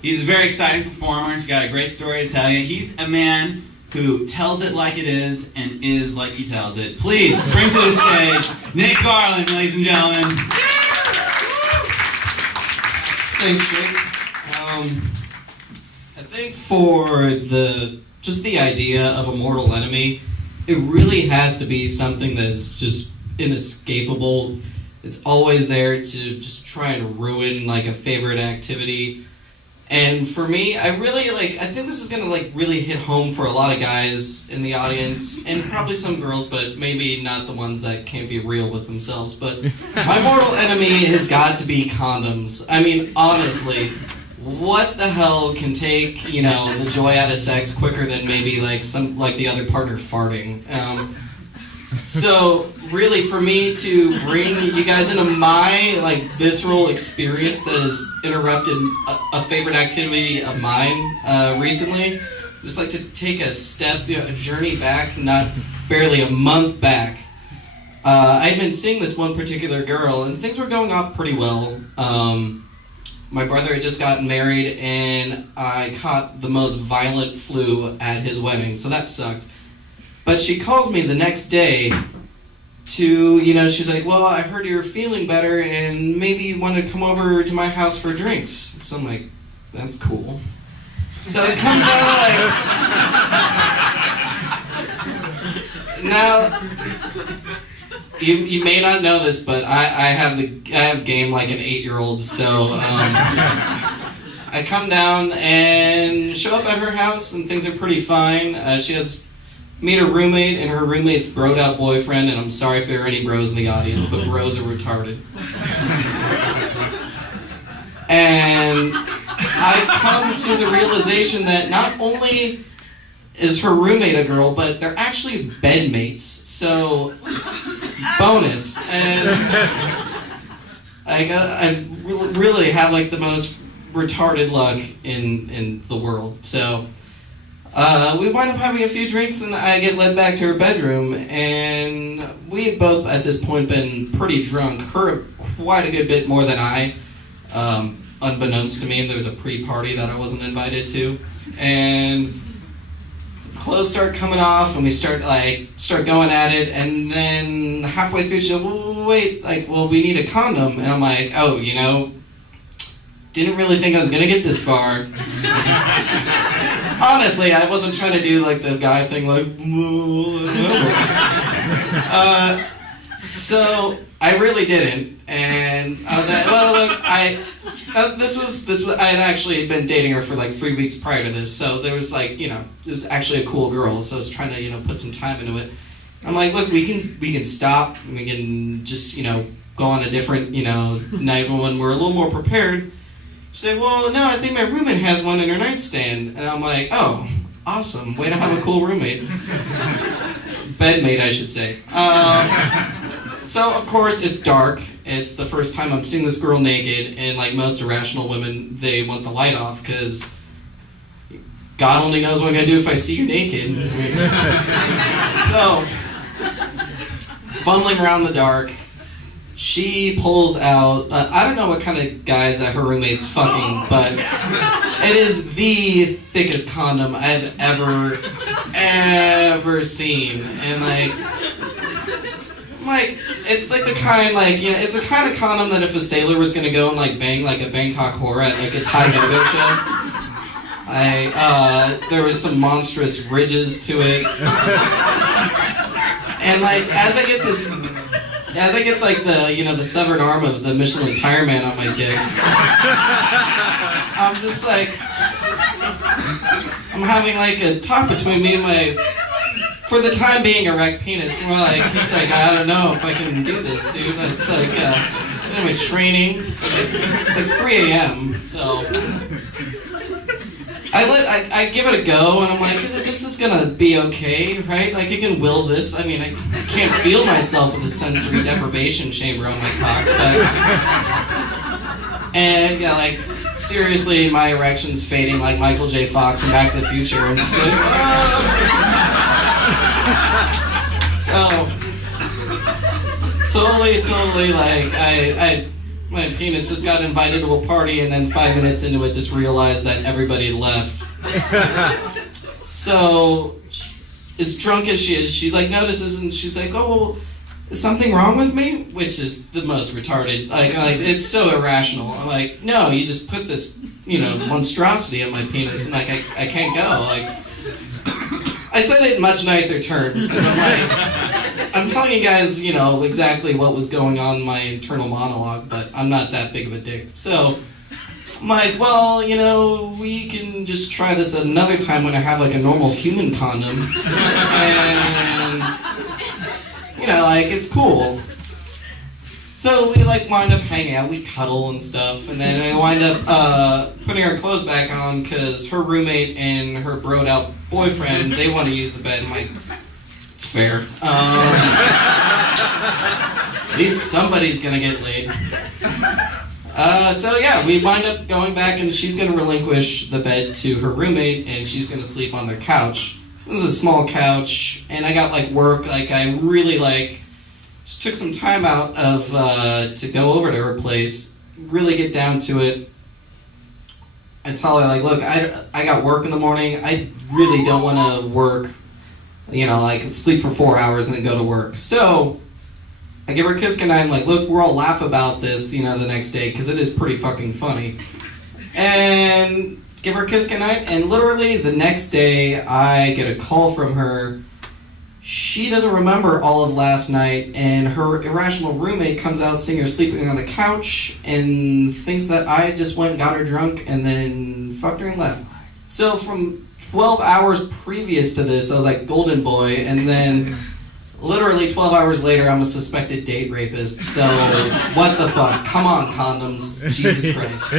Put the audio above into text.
He's a very exciting performer. He's got a great story to tell you. He's a man who tells it like it is and is like he tells it. Please bring to the stage Nick Garland, ladies and gentlemen. Thanks, Jake. I think for just the idea of a mortal enemy, it really has to be something that is just inescapable. It's always there to just try and ruin like a favorite activity. And for me, I think this is gonna really hit home for a lot of guys in the audience, and probably some girls, but maybe not the ones that can't be real with themselves. But my mortal enemy has got to be condoms. I mean, honestly, what the hell can take, the joy out of sex quicker than maybe the other partner farting? So really, for me to bring you guys into my visceral experience that has interrupted a favorite activity of mine recently, just like to take a step, a journey back, not barely a month back. I'd been seeing this one particular girl, and things were going off pretty well. My brother had just gotten married, and I caught the most violent flu at his wedding, so that sucked. But she calls me the next day to, she's like, well, I heard you're feeling better and maybe you want to come over to my house for drinks. So I'm like, that's cool. So it comes out now, you may not know this, but I have game like an 8-year-old, so I come down and show up at her house and things are pretty fine. She has meet a roommate and her roommate's broed out boyfriend, and I'm sorry if there are any bros in the audience, but bros are retarded. And I come to the realization that not only is her roommate a girl, but they're actually bedmates, so bonus. And I really have the most retarded luck in the world, so we wind up having a few drinks and I get led back to her bedroom, and we had both at this point been pretty drunk, her quite a good bit more than I, unbeknownst to me, and there was a pre-party that I wasn't invited to, and clothes start coming off and we start going at it, and then halfway through she's like, well, wait, we need a condom, and I'm like, oh, didn't really think I was gonna get this far. Honestly, I wasn't trying to do the guy thing, so I really didn't, and I was like, well, look, this was I had actually been dating her for 3 weeks prior to this, so there was it was actually a cool girl, so I was trying to put some time into it. I'm like, look, we can stop, we can just go on a different night when we're a little more prepared. She's like, well, no, I think my roommate has one in her nightstand. And I'm like, oh, awesome. Way to have a cool roommate. Bedmate, I should say. So, of course, it's dark. It's the first time I'm seeing this girl naked. And like most irrational women, they want the light off because God only knows what I'm going to do if I see you naked. So, fumbling around in the dark, she pulls out, I don't know what kind of guys that her roommate's fucking, but it is the thickest condom I've ever seen. And it's the kind, it's a kind of condom that if a sailor was gonna go and bang a Bangkok whore at a Thai go-go show, there was some monstrous ridges to it. And as I get the severed arm of the Michelin tire man on my dick, I'm just I'm having a talk between me and my, for the time being, erect penis. He's like, I don't know if I can do this, dude. It's anyway, training. It's 3 a.m. So I give it a go, and I'm like, this is gonna be okay, right? I can will this. I mean, I can't feel myself with a sensory deprivation chamber on my cock, but... And, yeah, seriously, my erection's fading like Michael J. Fox in Back to the Future. I'm just so... Totally, My penis just got invited to a party, and then 5 minutes into it, just realized that everybody had left. So, as drunk as she is, she like notices, and she's like, "Oh, well, is something wrong with me?" Which is the most retarded. Like it's so irrational. I'm like, "No, you just put this, monstrosity on my penis, and like I can't go." Like, I said it in much nicer terms because I'm like, I'm telling you guys, exactly what was going on in my internal monologue, but I'm not that big of a dick. So I'm like, well, we can just try this another time when I have like a normal human condom, and it's cool. So we wind up hanging out, we cuddle and stuff, and then we wind up putting our clothes back on because her roommate and her broed out boyfriend, they want to use the bed. I'm like, it's fair. At least somebody's gonna get laid. So yeah, we wind up going back, and she's gonna relinquish the bed to her roommate, and she's gonna sleep on their couch. This is a small couch, and I got work. I really just took some time out of to go over to her place, really get down to it. I tell her look, I got work in the morning. I really don't want to work. Sleep for 4 hours and then go to work. So I give her a kiss goodnight. I'm like, look, we'll all laugh about this, the next day because it is pretty fucking funny. And give her a kiss goodnight, and literally the next day I get a call from her. She doesn't remember all of last night, and her irrational roommate comes out seeing her sleeping on the couch and thinks that I just went and got her drunk and then fucked her and left. So from 12 hours previous to this, I was like golden boy, and then literally 12 hours later, I'm a suspected date rapist. So what the fuck? Come on, condoms. Jesus Christ.